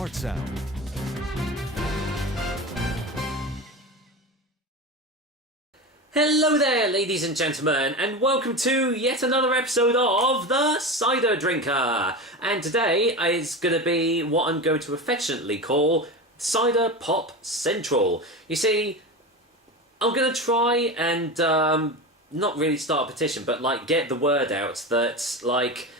smart sound. Hello there, ladies and gentlemen, and welcome to yet another episode of The Cider Drinker. And today is going to be what I'm going to affectionately call Cider Pop Central. You see, I'm going to try and not really start a petition, but like get the word out that like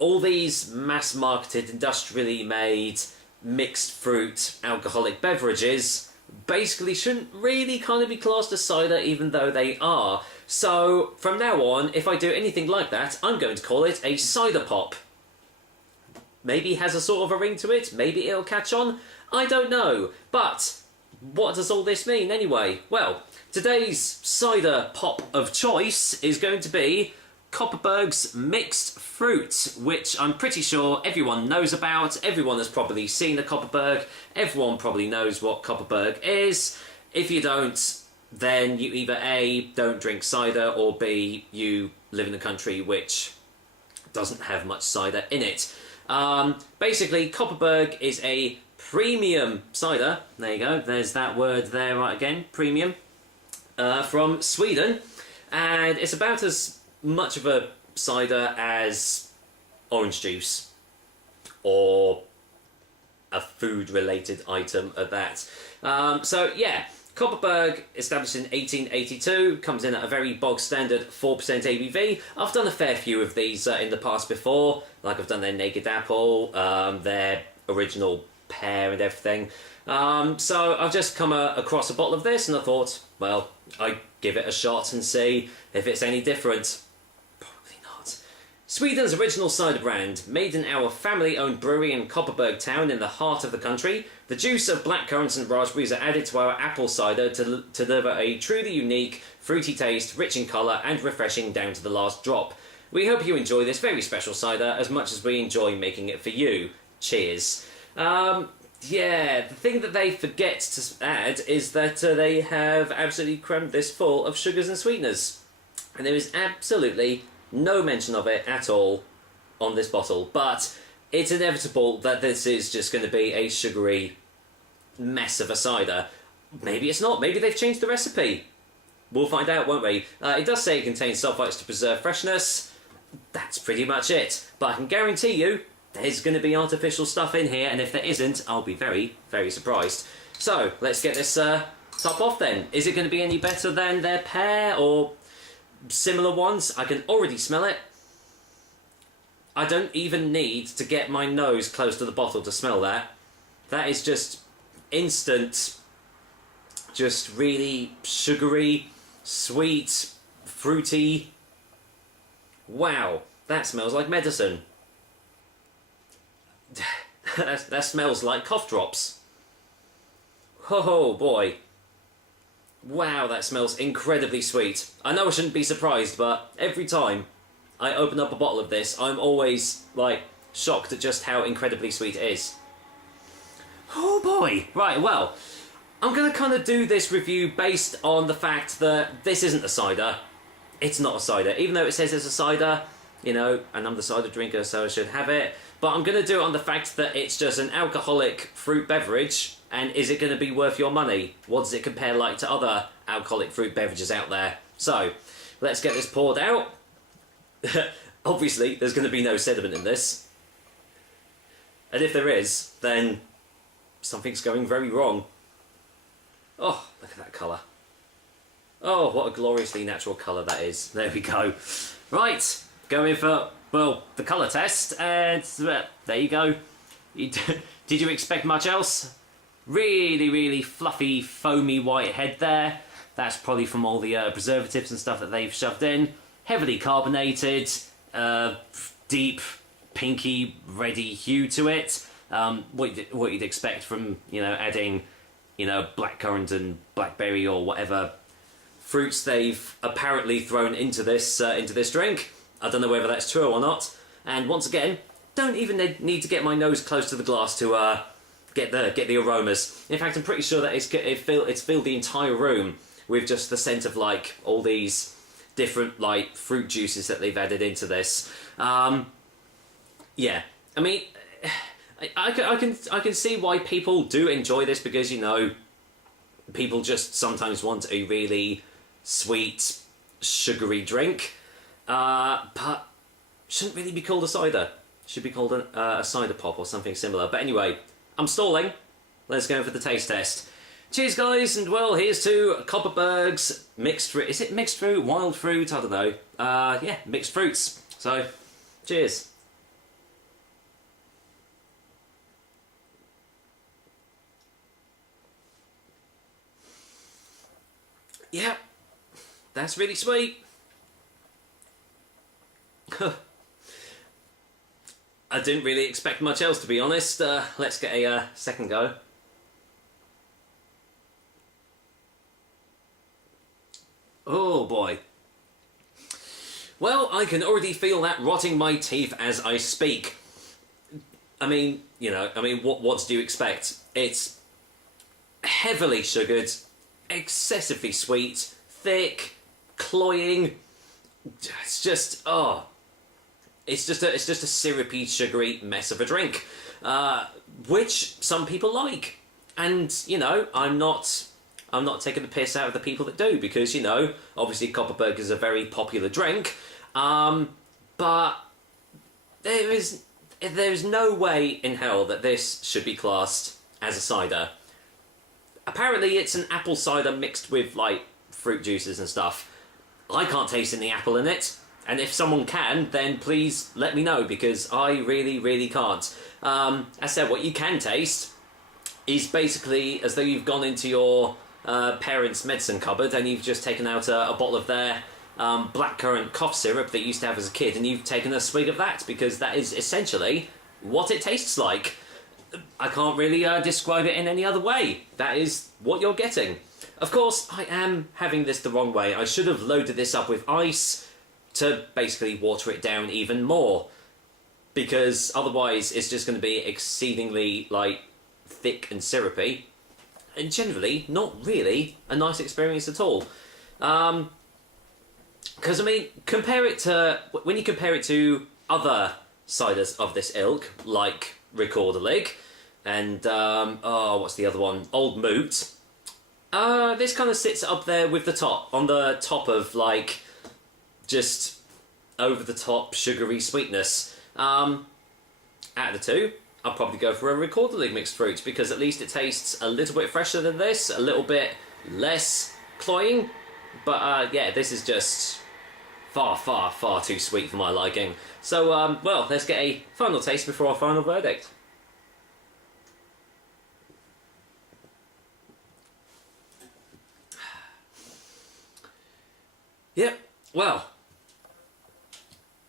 all these mass-marketed, industrially made, mixed fruit alcoholic beverages basically shouldn't really kind of be classed as cider, even though they are. So from now on, if I do anything like that, I'm going to call it a cider pop. Maybe it has a sort of a ring to it, maybe it'll catch on, I don't know. But what does all this mean anyway? Well, today's cider pop of choice is going to be Kopparberg's mixed fruit, which I'm pretty sure everyone knows about. Everyone has probably seen a Kopparberg. Everyone probably knows what Kopparberg is. If you don't, then you either A, don't drink cider, or B, you live in a country which doesn't have much cider in it. Basically, Kopparberg is a premium cider. There you go, there's that word there right again, premium, from Sweden. And it's about as much of a cider as orange juice, or a food-related item at that. So yeah, Kopparberg, established in 1882, comes in at a very bog-standard 4% ABV. I've done a fair few of these in the past before, like I've done their Naked Apple, their original pear and everything. So I've just come across a bottle of this and I thought, well, I'd give it a shot and see if it's any different. Sweden's original cider brand, made in our family-owned brewery in Kopparberg town in the heart of the country, the juice of blackcurrants and raspberries are added to our apple cider to deliver a truly unique, fruity taste, rich in colour and refreshing down to the last drop. We hope you enjoy this very special cider as much as we enjoy making it for you. Cheers. Yeah, the thing that they forget to add is that they have absolutely crammed this full of sugars and sweeteners. And there is absolutely no mention of it at all on this bottle, but it's inevitable that this is just going to be a sugary mess of a cider. Maybe it's not. Maybe they've changed the recipe. We'll find out, won't we? It does say it contains sulfites to preserve freshness. That's pretty much it. But I can guarantee you there's going to be artificial stuff in here, and if there isn't, I'll be very, very surprised. So, let's get this top off then. Is it going to be any better than their pear or similar ones? I can already smell it. I don't even need to get my nose close to the bottle to smell that. That is just instant, just really sugary, sweet, fruity. Wow, that smells like medicine. That smells like cough drops. Oh boy. Wow, that smells incredibly sweet. I know I shouldn't be surprised, but every time I open up a bottle of this, I'm always, like, shocked at just how incredibly sweet it is. Oh boy! Right, well, I'm going to kind of do this review based on the fact that this isn't a cider. It's not a cider. Even though it says it's a cider, you know, and I'm the cider drinker, so I should have it. But I'm going to do it on the fact that it's just an alcoholic fruit beverage. And is it going to be worth your money? What does it compare like to other alcoholic fruit beverages out there? So, let's get this poured out. Obviously, there's going to be no sediment in this. And if there is, then something's going very wrong. Oh, look at that colour. Oh, what a gloriously natural colour that is. There we go. Right, going for, well, the colour test. And there you go. Did you expect much else? Really, really fluffy, foamy white head there. That's probably from all the preservatives and stuff that they've shoved in. Heavily carbonated, deep, pinky, reddy hue to it. What you'd expect from, you know, adding, you know, blackcurrant and blackberry or whatever fruits they've apparently thrown into this drink. I don't know whether that's true or not. And once again, don't even need to get my nose close to the glass to get the aromas. In fact, I'm pretty sure that it's filled the entire room with just the scent of like all these different like fruit juices that they've added into this. Yeah, I mean, I can see why people do enjoy this because, you know, people just sometimes want a really sweet, sugary drink. But shouldn't really be called a cider. Should be called a cider pop or something similar. But anyway, I'm stalling. Let's go for the taste test. Cheers, guys, and well, here's to Kopparberg's mixed fruit. Is it mixed fruit? Wild fruit? I don't know. Yeah, mixed fruits. So, cheers. Yeah, that's really sweet. I didn't really expect much else, to be honest. Let's get a second go. Oh boy. Well, I can already feel that rotting my teeth as I speak. I mean, you know, what do you expect? It's heavily sugared, excessively sweet, thick, cloying. It's just, oh. It's just a syrupy, sugary mess of a drink, which some people like, and you know I'm not taking the piss out of the people that do because you know obviously Kopparberg is a very popular drink, but there is no way in hell that this should be classed as a cider. Apparently, it's an apple cider mixed with like fruit juices and stuff. I can't taste any apple in it. And if someone can, then please let me know, because I really, really can't. As I said, what you can taste is basically as though you've gone into your parents' medicine cupboard and you've just taken out a bottle of their blackcurrant cough syrup that you used to have as a kid, and you've taken a swig of that, because that is essentially what it tastes like. I can't really describe it in any other way. That is what you're getting. Of course, I am having this the wrong way. I should have loaded this up with ice to basically water it down even more, because otherwise it's just going to be exceedingly like thick and syrupy and generally not really a nice experience at all. Because I mean, when you compare it to other ciders of this ilk, like Recorderlig and what's the other one, Old Moot, this kind of sits up there with on the top of like just over-the-top sugary sweetness. Out of the two, I'll probably go for a Recorderlig mixed fruit, because at least it tastes a little bit fresher than this, a little bit less cloying. But yeah, this is just far, far, far too sweet for my liking. So, well, let's get a final taste before our final verdict. Yep, well,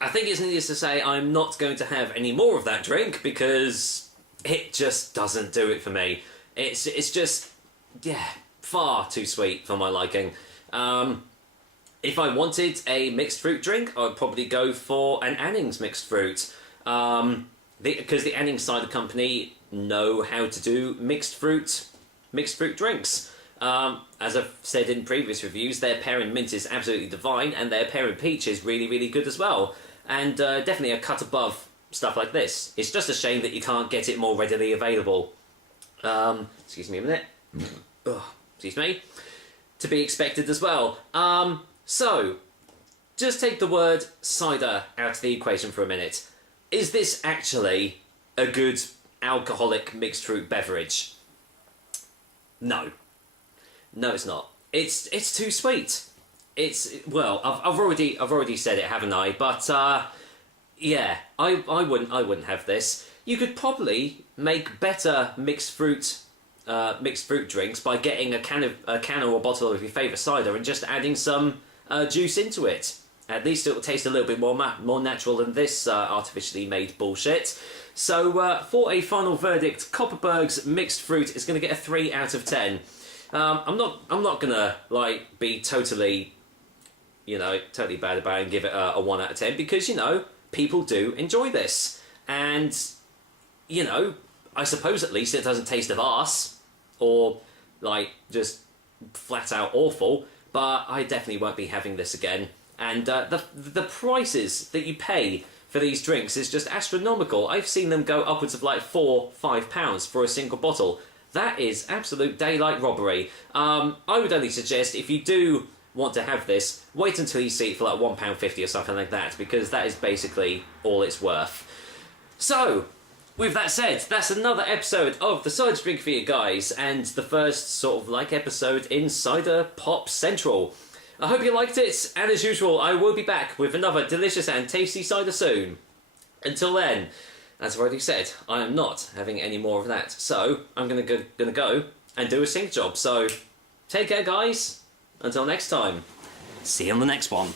I think it's needless to say I'm not going to have any more of that drink, because it just doesn't do it for me. It's just, yeah, far too sweet for my liking. If I wanted a mixed fruit drink, I'd probably go for an Anning's mixed fruit. Because the Anning's Cider Company know how to do mixed fruit drinks. As I've said in previous reviews, their pear and mint is absolutely divine, and their pear and peach is really, really good as well. And definitely a cut above stuff like this. It's just a shame that you can't get it more readily available. Excuse me a minute. Excuse me. To be expected as well. So, just take the word cider out of the equation for a minute. Is this actually a good alcoholic mixed fruit beverage? No. No, it's not. It's too sweet. Well, I've already said it, haven't I? But yeah, I wouldn't have this. You could probably make better mixed fruit drinks by getting a can or a bottle of your favourite cider and just adding some juice into it. At least it will taste a little bit more natural than this artificially made bullshit. So for a final verdict, Kopparberg's mixed fruit is going to get a 3 out of 10. I'm not gonna like be totally bad about it and give it a 1 out of 10, because people do enjoy this, and I suppose at least it doesn't taste of arse or like just flat out awful. But I definitely won't be having this again. And the prices that you pay for these drinks is just astronomical. I've seen them go upwards of like £4-5 for a single bottle. That is absolute daylight robbery. I would only suggest, if you do want to have this, wait until you see it for like £1.50 or something like that, because that is basically all it's worth. So, with that said, that's another episode of the Cider Drink for you guys, and the first sort of like episode in Cider Pop Central. I hope you liked it, and as usual, I will be back with another delicious and tasty cider soon. Until then, as I've already said, I am not having any more of that, so I'm gonna go and do a sink job. So, take care, guys. Until next time, see you on the next one.